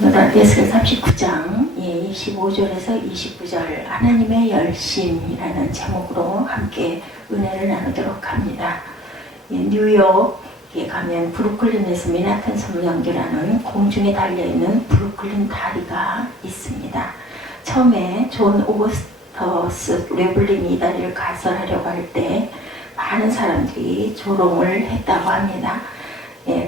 오늘은 에스겔 39장 25절에서 29절 하나님의 열심이라는 제목으로 함께 은혜를 나누도록 합니다. 뉴욕에 가면 브루클린에서 미나탄 섬을 연결하는 공중에 달려있는 브루클린 다리가 있습니다. 처음에 존 오거스터스 레블린이 이 다리를 가설하려고 할 때 많은 사람들이 조롱을 했다고 합니다.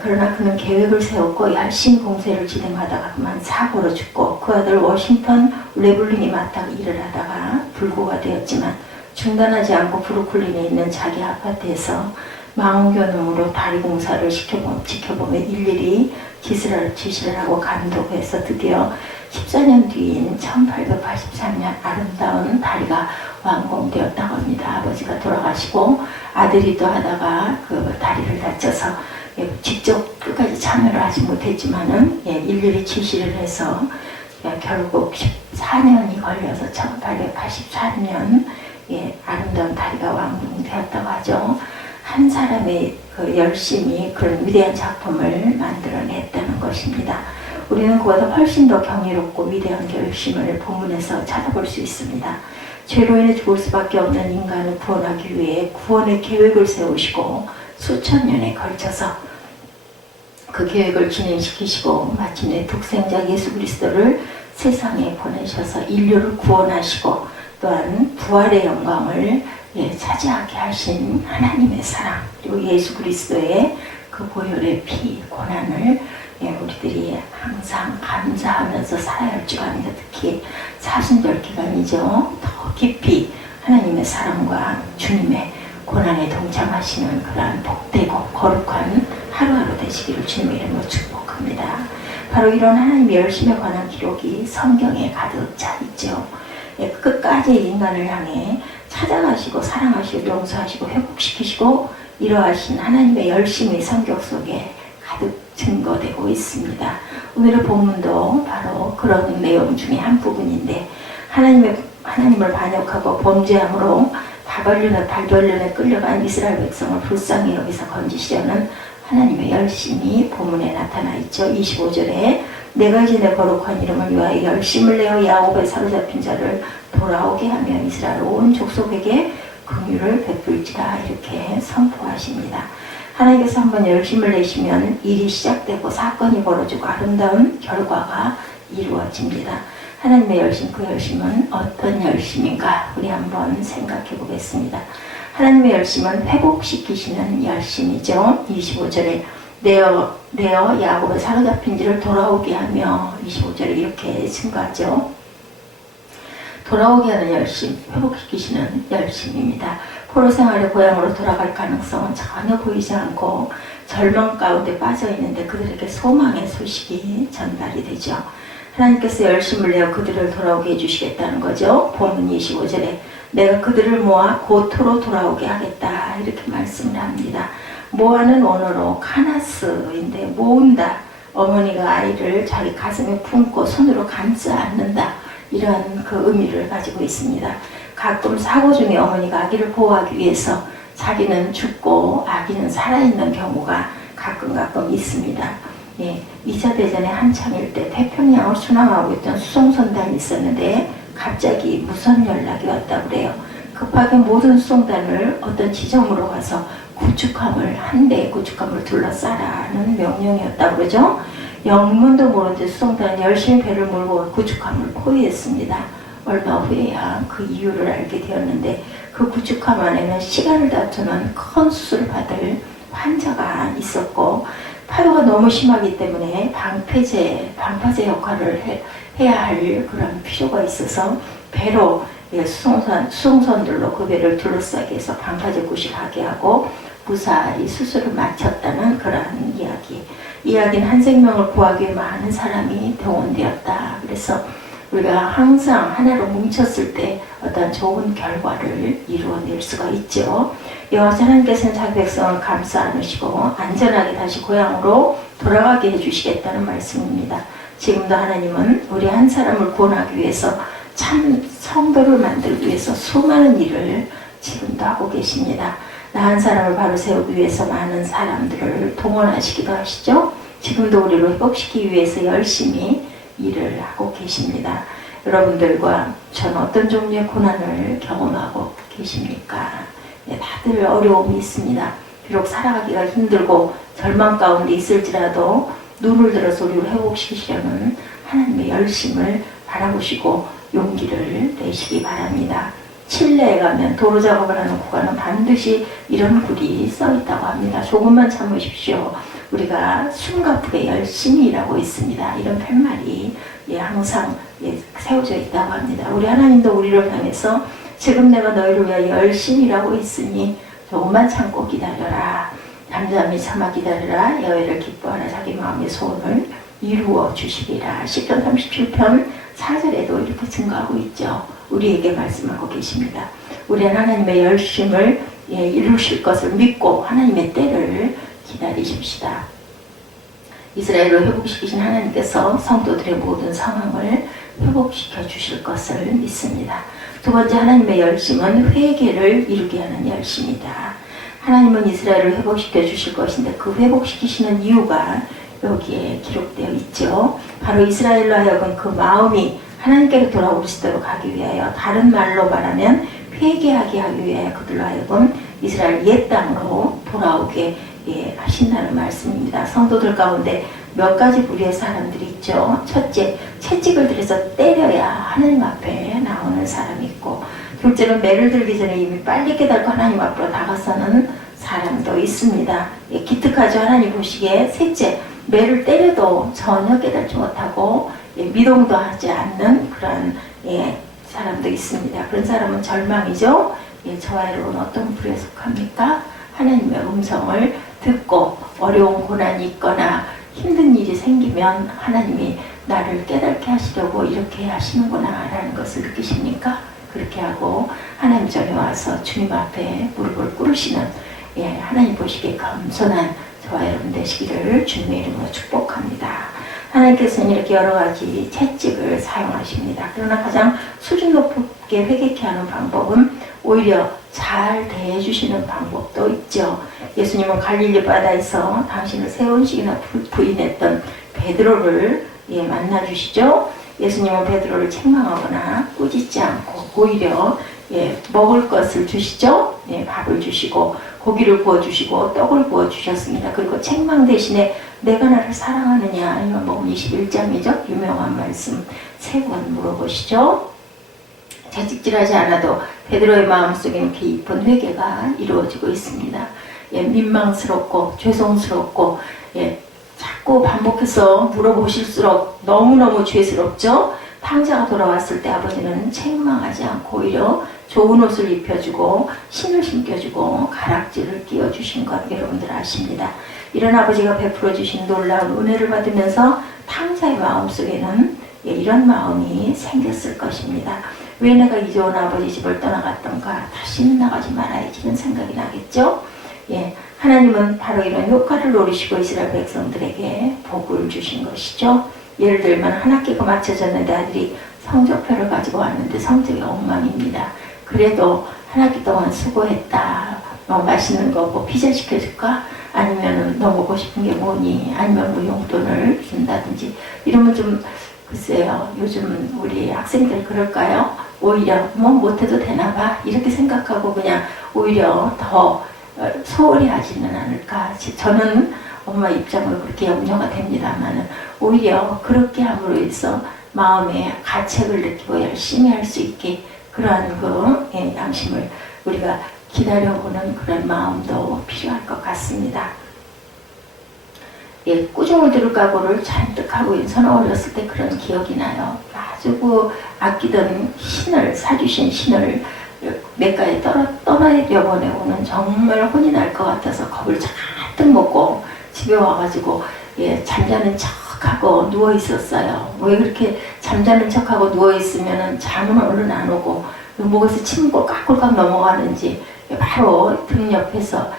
그러나 그는 계획을 세웠고 열심히 공세를 진행하다가 그만 사고로 죽고 그 아들 워싱턴 레블린이 맡아 일을 하다가 불구가 되었지만 중단하지 않고 브루클린에 있는 자기 아파트에서 망원경으로 다리 공사를 지켜보며 일일이 지시를 하고 감독해서 드디어 14년 뒤인 1883년 아름다운 다리가 완공되었다고 합니다. 아버지가 돌아가시고 아들이 또 하다가 그 다리를 다쳐서 직접 끝까지 참여를 하지 못했지만은 일일이 지시를 해서 결국 14년이 걸려서 1884년 아름다운 다리가 완공되었다고 하죠. 한 사람의 그 열심이 그런 위대한 작품을 만들어냈다는 것입니다. 우리는 그보다 훨씬 더 경이롭고 위대한 결심을 본문에서 찾아볼 수 있습니다. 죄로 인해 죽을 수밖에 없는 인간을 구원하기 위해 구원의 계획을 세우시고 수천 년에 걸쳐서 그 계획을 진행시키시고 마침내 독생자 예수 그리스도를 세상에 보내셔서 인류를 구원하시고 또한 부활의 영광을 차지하게 하신 하나님의 사랑, 그리고 예수 그리스도의 그 보혈의 피, 고난을 우리들이 항상 감사하면서 살아야 할 줄 압니다. 특히 사순절 기간이죠. 더 깊이 하나님의 사랑과 주님의 고난에 동참하시는 그러한 복되고 거룩한 하루하루 되시기를 주님의 이름으로 축복합니다. 바로 이런 하나님의 열심에 관한 기록이 성경에 가득 차 있죠. 끝까지 인간을 향해 찾아가시고 사랑하시고 용서하시고 회복시키시고 이러하신 하나님의 열심이 성경 속에 가득 증거되고 있습니다. 오늘의 본문도 바로 그런 내용 중에 한 부분인데 하나님을 반역하고 범죄함으로 바벨론에 끌려간 이스라엘 백성을 불쌍히 여기서 건지시려는 하나님의 열심이 본문에 나타나 있죠. 25절에 내가 이제 내 거룩한 이름을 위하여 열심을 내어 야곱에 사로잡힌 자를 돌아오게 하며 이스라엘 온 족속에게 긍휼을 베풀지라 이렇게 선포하십니다. 하나님께서 한번 열심을 내시면 일이 시작되고 사건이 벌어지고 아름다운 결과가 이루어집니다. 하나님의 열심, 그 열심은 어떤 열심인가 우리 한번 생각해 보겠습니다. 하나님의 열심은 회복시키시는 열심이죠. 25절에 내어 야곱의 사로잡힌 지를 돌아오게 하며 25절에 이렇게 증거하죠. 돌아오게 하는 열심, 회복시키시는 열심입니다. 포로 생활의 고향으로 돌아갈 가능성은 전혀 보이지 않고 절망 가운데 빠져 있는데 그들에게 소망의 소식이 전달이 되죠. 하나님께서 열심을 내어 그들을 돌아오게 해주시겠다는 거죠. 본문 25절에 내가 그들을 모아 고토로 돌아오게 하겠다 이렇게 말씀을 합니다. 모아는 원어로 카나스인데 모은다. 어머니가 아이를 자기 가슴에 품고 손으로 감싸 안는다. 이러한 그 의미를 가지고 있습니다. 가끔 사고 중에 어머니가 아기를 보호하기 위해서 자기는 죽고 아기는 살아있는 경우가 가끔 있습니다. 2차 대전의 한창일 때 태평양을 순항하고 있던 수송선단이 있었는데 갑자기 무선 연락이 왔다고 그래요. 급하게 모든 수송단을 어떤 지점으로 가서 한 대의 구축함을 둘러싸라는 명령이었다고 그러죠. 영문도 모른 채 수송단은 열심히 배를 몰고 구축함을 포위했습니다. 얼마 후에야 그 이유를 알게 되었는데 그 구축함 안에는 시간을 다투는 큰 수술을 받을 환자가 있었고 파도가 너무 심하기 때문에 방파제 역할을 해야 할 그런 필요가 있어서 배로 수송선들로 그 배를 둘러싸게 해서 방파제 구실하게 하고 무사히 수술을 마쳤다는 그런 이야기는 한 생명을 구하기 위해 많은 사람이 동원되었다. 그래서 우리가 항상 하나로 뭉쳤을 때 어떤 좋은 결과를 이루어낼 수가 있죠. 여호와 하나님께서는 자기 백성을 감싸 안으시고 안전하게 다시 고향으로 돌아가게 해주시겠다는 말씀입니다. 지금도 하나님은 우리 한 사람을 구원하기 위해서 참 성도를 만들기 위해서 수많은 일을 지금도 하고 계십니다. 나 한 사람을 바로 세우기 위해서 많은 사람들을 동원하시기도 하시죠. 지금도 우리를 회복시키기 위해서 열심히 일을 하고 계십니다. 여러분들과 전 어떤 종류의 고난을 경험하고 계십니까? 네, 다들 어려움이 있습니다. 비록 살아가기가 힘들고 절망 가운데 있을지라도 눈을 들어서 우리를 회복시키시려는 하나님의 열심을 바라보시고 용기를 내시기 바랍니다. 칠레에 가면 도로 작업을 하는 구간은 반드시 이런 글이 써 있다고 합니다. 조금만 참으십시오. 우리가 숨과 불에 열심히 일하고 있습니다. 이런 팻말이 항상 세워져 있다고 합니다. 우리 하나님도 우리를 향해서 지금 내가 너희를 위하여 열심히 일하고 있으니 조금만 참고 기다려라. 잠잠히 참아 기다려라. 여호와를 기뻐하라. 자기 마음의 소원을 이루어 주시리라. 시편 37편 4절에도 이렇게 증거하고 있죠. 우리에게 말씀하고 계십니다. 우리는 하나님의 열심을 이루실 것을 믿고 하나님의 때를 기다리십시다. 이스라엘을 회복시키신 하나님께서 성도들의 모든 상황을 회복시켜 주실 것을 믿습니다. 두 번째, 하나님의 열심은 회개를 이루게 하는 열심이다. 하나님은 이스라엘을 회복시켜 주실 것인데 그 회복시키시는 이유가 여기에 기록되어 있죠. 바로 이스라엘로 하여금 그 마음이 하나님께로 돌아오시도록 하기 위하여, 다른 말로 말하면 회개하게 하기 위하여 그들로 하여금 이스라엘 옛 땅으로 돌아오게 하신다는 말씀입니다. 성도들 가운데 몇 가지 부류의 사람들이 있죠. 첫째, 채찍을 들여서 때려야 하나님 앞에 나오는 사람이 있고, 둘째는 매를 들기 전에 이미 빨리 깨닫고 하나님 앞으로 다가서는 사람도 있습니다. 기특하죠, 하나님 보시기에. 셋째, 매를 때려도 전혀 깨닫지 못하고 미동도 하지 않는 그런 사람도 있습니다. 그런 사람은 절망이죠. 저와 여러분 어떤 부류에 속합니까? 하나님의 음성을 듣고 어려운 고난이 있거나 힘든 일이 생기면 하나님이 나를 깨닫게 하시려고 이렇게 하시는구나 라는 것을 느끼십니까? 그렇게 하고 하나님 전에 와서 주님 앞에 무릎을 꿇으시는 하나님 보시기에 겸손한 저와 여러분 되시기를 주님의 이름으로 축복합니다. 하나님께서는 이렇게 여러 가지 채찍을 사용하십니다. 그러나 가장 수준 높게 회개케 하는 방법은 오히려 잘 대해주시는 방법도 있죠. 예수님은 갈릴리 바다에서 당신을 3번씩이나 부인했던 베드로를 만나주시죠. 예수님은 베드로를 책망하거나 꾸짖지 않고 오히려 먹을 것을 주시죠. 밥을 주시고 고기를 구워주시고 떡을 구워주셨습니다. 그리고 책망 대신에 내가 나를 사랑하느냐, 요한복음 21장이죠. 유명한 말씀 3번 물어보시죠. 채찍질하지 않아도 베드로의 마음속에는 깊은 회개가 이루어지고 있습니다. 민망스럽고 죄송스럽고 자꾸 반복해서 물어보실수록 너무너무 죄스럽죠. 탕자가 돌아왔을 때 아버지는 책망하지 않고 오히려 좋은 옷을 입혀주고 신을 신겨주고 가락지를 끼워주신 것 여러분들 아십니다. 이런 아버지가 베풀어 주신 놀라운 은혜를 받으면서 탕자의 마음속에는 이런 마음이 생겼을 것입니다. 왜 내가 이 좋은 아버지 집을 떠나갔던가, 다시는 나가지 말아야지 이런 생각이 나겠죠. 하나님은 바로 이런 효과를 노리시고 이스라엘 백성들에게 복을 주신 것이죠. 예를 들면 한 학기가 맞춰졌는데 아들이 성적표를 가지고 왔는데 성적이 엉망입니다. 그래도 한 학기 동안 수고했다. 맛있는 거 뭐 피자 시켜줄까? 아니면 너 먹고 싶은 게 뭐니? 아니면 뭐 용돈을 준다든지 이러면 좀 글쎄요, 요즘 우리 학생들 그럴까요? 오히려 뭐 못해도 되나봐 이렇게 생각하고 그냥 오히려 더 소홀히 하지는 않을까. 저는 엄마 입장으로 그렇게 염려가 됩니다만 오히려 그렇게 함으로 해서 마음에 가책을 느끼고 열심히 할 수 있게 그러한 그 양심을 우리가 기다려보는 그런 마음도 필요할 것 같습니다. 꾸중을 들을 각오를 잔뜩 하고 저는 어렸을 때 그런 기억이 나요. 아주 그 아끼던 신을, 사주신 신을 냇가에 떠나려 보내고는 정말 혼이 날 것 같아서 겁을 잔뜩 먹고 집에 와가지고 잠자는 척하고 누워 있었어요. 왜 그렇게 잠자는 척하고 누워 있으면은 잠은 얼른 안 오고 목에서 침이 꼴깍꼴깍 넘어가는지 바로 등 옆에서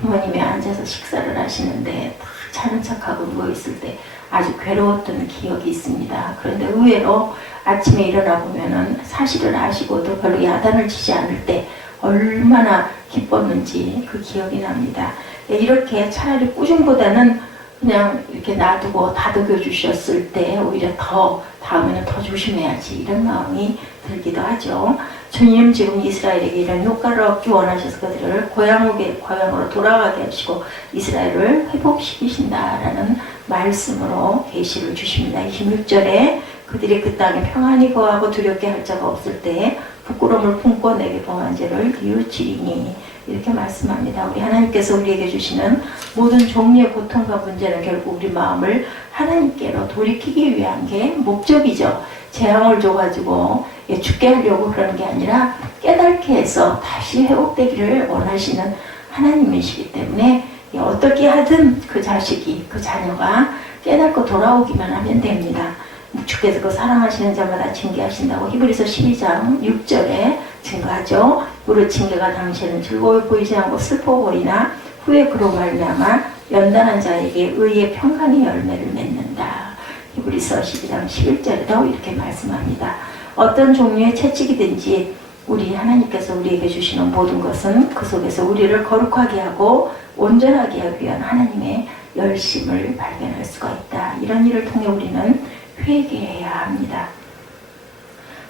부모님이 앉아서 식사를 하시는데 딱 자는 척하고 누워 있을 때 아주 괴로웠던 기억이 있습니다. 그런데 의외로 아침에 일어나 보면은 사실을 아시고도 별로 야단을 치지 않을 때 얼마나 기뻤는지 그 기억이 납니다. 이렇게 차라리 꾸중보다는 그냥 이렇게 놔두고 다독여 주셨을 때 오히려 더 다음에는 더 조심해야지 이런 마음이 들기도 하죠. 주님 지금 이스라엘에게 이런 효과를 얻기 원하셔서 그들을 고향으로 돌아가게 하시고 이스라엘을 회복시키신다라는 말씀으로 계시를 주십니다. 26절에 그들이 그 땅에 평안히 거하고 두렵게 할 자가 없을 때에 부끄러움을 품고 내게 범한 죄를 뉘우치리니 이렇게 말씀합니다. 우리 하나님께서 우리에게 주시는 모든 종류의 고통과 문제는 결국 우리 마음을 하나님께로 돌이키기 위한 게 목적이죠. 재앙을 줘가지고 죽게 하려고 그러는 게 아니라 깨닫게 해서 다시 회복되기를 원하시는 하나님이시기 때문에 어떻게 하든 그 자식이, 그 자녀가 깨닫고 돌아오기만 하면 됩니다. 주께서 그 사랑하시는 자마다 징계하신다고 히브리서 12장 6절에 증거하죠. 무릇 징계가 당시에는 즐거워 보이지 않고 슬퍼 보이나 후에 그로 말미암아 연단한 자에게 의의 평강의 열매를 맺는다. 히브리서 12장 11절에도 이렇게 말씀합니다. 어떤 종류의 채찍이든지 우리 하나님께서 우리에게 주시는 모든 것은 그 속에서 우리를 거룩하게 하고 온전하게 하기 위한 하나님의 열심을 발견할 수가 있다. 이런 일을 통해 우리는 회개해야 합니다.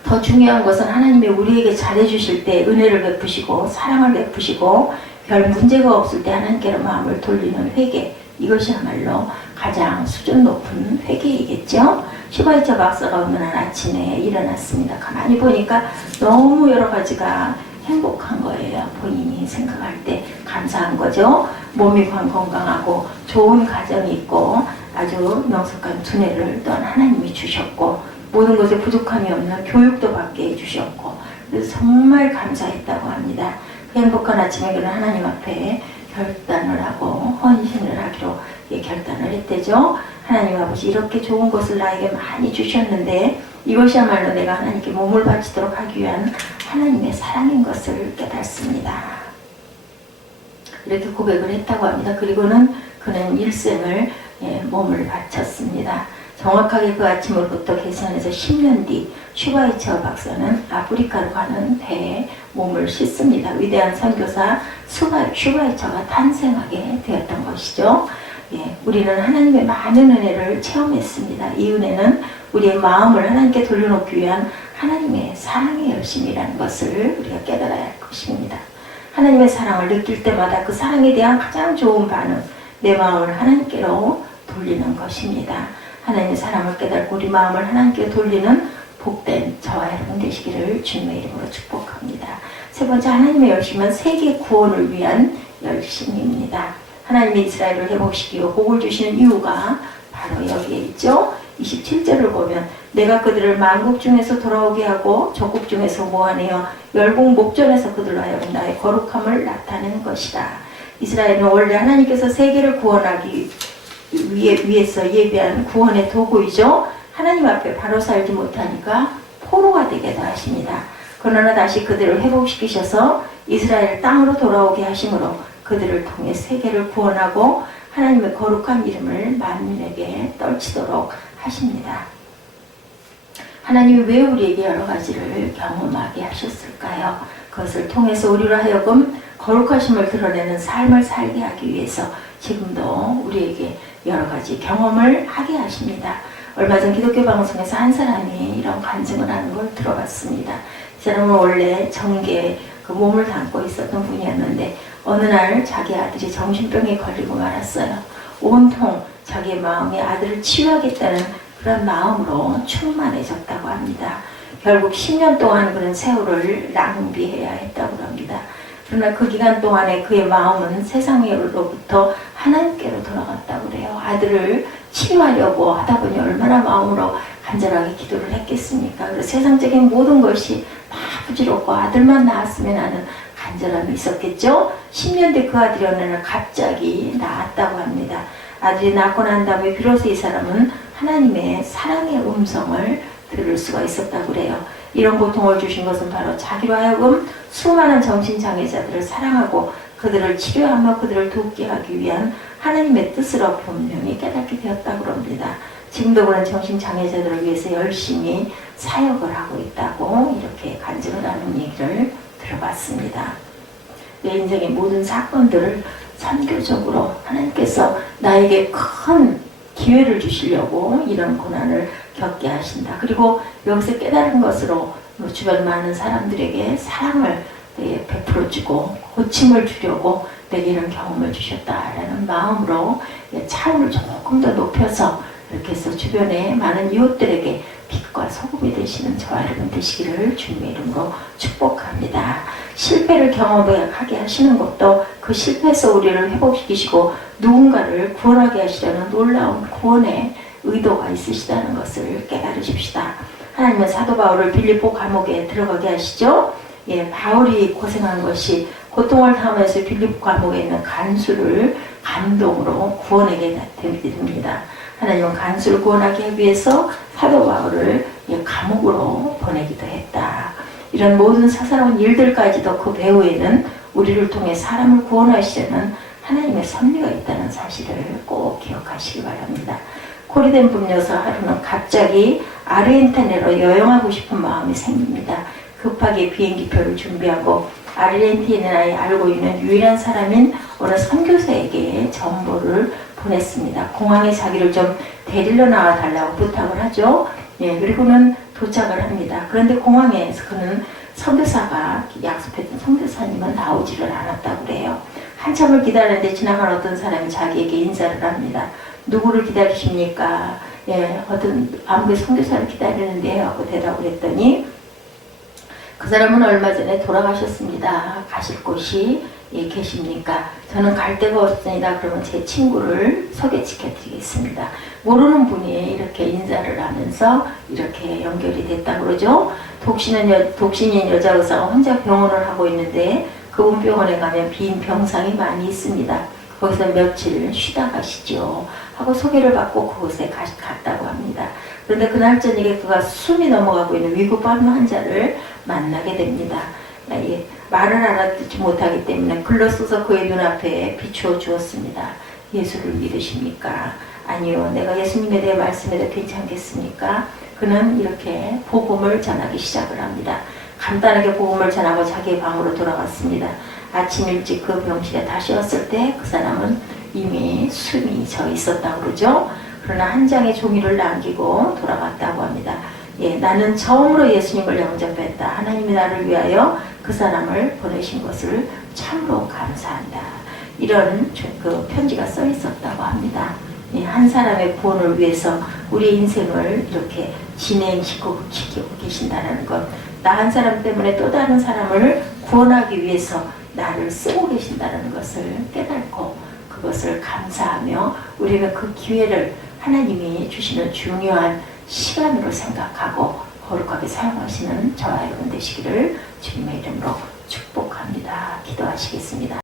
더 중요한 것은 하나님이 우리에게 잘해주실 때 은혜를 베푸시고 사랑을 베푸시고 별 문제가 없을 때 하나님께로 마음을 돌리는 회개, 이것이야말로 가장 수준 높은 회개이겠죠. 슈바이처 박사가 어느 날 아침에 일어났습니다. 가만히 보니까 너무 여러 가지가 행복한 거예요. 본인이 생각할 때 감사한 거죠. 몸이 건강하고 좋은 가정이 있고 아주 명석한 두뇌를 또한 하나님이 주셨고 모든 것에 부족함이 없는 교육도 받게 해주셨고 그래서 정말 감사했다고 합니다. 그 행복한 아침에 그는 하나님 앞에 결단을 하고 헌신을 하기로 결단을 했대죠. 하나님 아버지 이렇게 좋은 것을 나에게 많이 주셨는데 이것이야말로 내가 하나님께 몸을 바치도록 하기 위한 하나님의 사랑인 것을 깨닫습니다. 이렇게 고백을 했다고 합니다. 그리고는 그는 일생을 몸을 바쳤습니다. 정확하게 그 아침으로부터 계산해서 10년 뒤 슈바이처 박사는 아프리카로 가는 배에 몸을 싣습니다. 위대한 선교사 슈바이처가 탄생하게 되었던 것이죠. 우리는 하나님의 많은 은혜를 체험했습니다. 이 은혜는 우리의 마음을 하나님께 돌려놓기 위한 하나님의 사랑의 열심이라는 것을 우리가 깨달아야 할 것입니다. 하나님의 사랑을 느낄 때마다 그 사랑에 대한 가장 좋은 반응, 내 마음을 하나님께로 돌리는 것입니다. 하나님의 사랑을 깨닫고 우리 마음을 하나님께 돌리는 복된 저와 여러분 되시기를 주님의 이름으로 축복합니다. 세 번째, 하나님의 열심은 세계 구원을 위한 열심입니다. 하나님이 이스라엘을 회복시키고 복을 주시는 이유가 바로 여기에 있죠. 27절을 보면 내가 그들을 만국 중에서 돌아오게 하고 적국 중에서 모아내어 열국 목전에서 그들로 하여금 나의 거룩함을 나타내는 것이다. 이스라엘은 원래 하나님께서 세계를 구원하기 위해서 예비한 구원의 도구이죠. 하나님 앞에 바로 살지 못하니까 포로가 되게도 하십니다. 그러나 다시 그들을 회복시키셔서 이스라엘 땅으로 돌아오게 하심으로 그들을 통해 세계를 구원하고 하나님의 거룩한 이름을 만민에게 떨치도록 하십니다. 하나님이 왜 우리에게 여러 가지를 경험하게 하셨을까요? 그것을 통해서 우리로 하여금 거룩하심을 드러내는 삶을 살게 하기 위해서 지금도 우리에게 여러 가지 경험을 하게 하십니다. 얼마 전 기독교 방송에서 한 사람이 이런 간증을 하는 걸 들어봤습니다. 이 사람은 원래 정계에 그 몸을 담고 있었던 분이었는데 어느 날 자기 아들이 정신병에 걸리고 말았어요. 온통 자기의 마음이 아들을 치유하겠다는 그런 마음으로 충만해졌다고 합니다. 결국 10년 동안 그런 세월을 낭비해야 했다고 합니다. 그러나 그 기간 동안에 그의 마음은 세상으로부터 하나님께로 돌아갔다고 그래요. 아들을 치료하려고 하다 보니 얼마나 마음으로 간절하게 기도를 했겠습니까? 그래서 세상적인 모든 것이 다 부질없고 아들만 낳았으면 하는 간절함이 있었겠죠. 10년 뒤 그 아들이 어느 날 갑자기 낳았다고 합니다. 아들이 낳고 난 다음에 비로소 이 사람은 하나님의 사랑의 음성을 들을 수가 있었다고 그래요. 이런 고통을 주신 것은 바로 자기로 하여금 수많은 정신장애자들을 사랑하고 그들을 치료하며 그들을 돕게 하기 위한 하나님의 뜻으로 분명히 깨닫게 되었다고 합니다. 지금도 그런 정신장애자들을 위해서 열심히 사역을 하고 있다고 이렇게 간증을 하는 얘기를 들어봤습니다. 내 인생의 모든 사건들을 선교적으로 하나님께서 나에게 큰 기회를 주시려고 이런 고난을 겪게 하신다. 그리고 여기서 깨달은 것으로 주변 많은 사람들에게 사랑을 베풀어주고 고침을 주려고 내게 이런 경험을 주셨다라는 마음으로 차원을 조금 더 높여서 이렇게 해서 주변에 많은 이웃들에게 빛과 소금이 되시는 저와 여러분 되시기를 주님의 이름으로 축복합니다. 실패를 경험하게 하시는 것도 그 실패에서 우리를 회복시키시고 누군가를 구원하게 하시려는 놀라운 구원의 의도가 있으시다는 것을 깨달으십시다. 하나님은 사도 바울을 빌립보 감옥에 들어가게 하시죠. 바울이 고생한 것이 고통을 당하면서 빌립보 감옥에 있는 간수를 감동으로 구원하게 됩니다. 하나님은 간수를 구원하기 위해서 사도 바울을 감옥으로 보내기도 했다. 이런 모든 사사로운 일들까지도 그 배후에는 우리를 통해 사람을 구원하시려는 하나님의 섭리가 있다는 사실을 꼭 기억하시기 바랍니다. 코리된 분녀서 하루는 갑자기 아르헨티나로 여행하고 싶은 마음이 생깁니다. 급하게 비행기표를 준비하고 아르헨티나에 알고 있는 유일한 사람인 어느 선교사에게 정보를 보냈습니다. 공항에 자기를 좀 데리러 나와 달라고 부탁을 하죠. 그리고는 도착을 합니다. 그런데 공항에서 그는 선교사가 약속했던 선교사님은 나오지를 않았다고 그래요. 한참을 기다리는데 지나간 어떤 사람이 자기에게 인사를 합니다. 누구를 기다리십니까? 어떤 아무리 선교사를 기다리는데 하고 대답을 했더니 그 사람은 얼마 전에 돌아가셨습니다. 가실 곳이 계십니까? 저는 갈 데가 없습니다. 그러면 제 친구를 소개시켜 드리겠습니다. 모르는 분이 이렇게 인사를 하면서 이렇게 연결이 됐다고 그러죠. 독신인 여자 의사가 혼자 병원을 하고 있는데 그분 병원에 가면 빈 병상이 많이 있습니다. 거기서 며칠 쉬다 가시죠. 하고 소개를 받고 그곳에 갔다고 합니다. 그런데 그날 저녁에 그가 숨이 넘어가고 있는 위급한 환자를 만나게 됩니다. 말을 알아듣지 못하기 때문에 글로 써서 그의 눈앞에 비추어 주었습니다. 예수를 믿으십니까? 아니요. 내가 예수님에 대해 말씀해도 괜찮겠습니까? 그는 이렇게 복음을 전하기 시작을 합니다. 간단하게 복음을 전하고 자기의 방으로 돌아갔습니다. 아침 일찍 그 병실에 다시 왔을 때 그 사람은 이미 숨이 져 있었다고 그러죠. 그러나 한 장의 종이를 남기고 돌아갔다고 합니다. 나는 처음으로 예수님을 영접했다. 하나님이 나를 위하여 그 사람을 보내신 것을 참으로 감사한다. 이런 그 편지가 써 있었다고 합니다. 한 사람의 구원을 위해서 우리 인생을 이렇게 진행시키고 계신다는 것, 나 한 사람 때문에 또 다른 사람을 구원하기 위해서 나를 쓰고 계신다는 것을 깨닫고 그것을 감사하며 우리가 그 기회를 하나님이 주시는 중요한 시간으로 생각하고 거룩하게 사용하시는 저와 여러분 되시기를 주님의 이름으로 축복합니다. 기도하시겠습니다.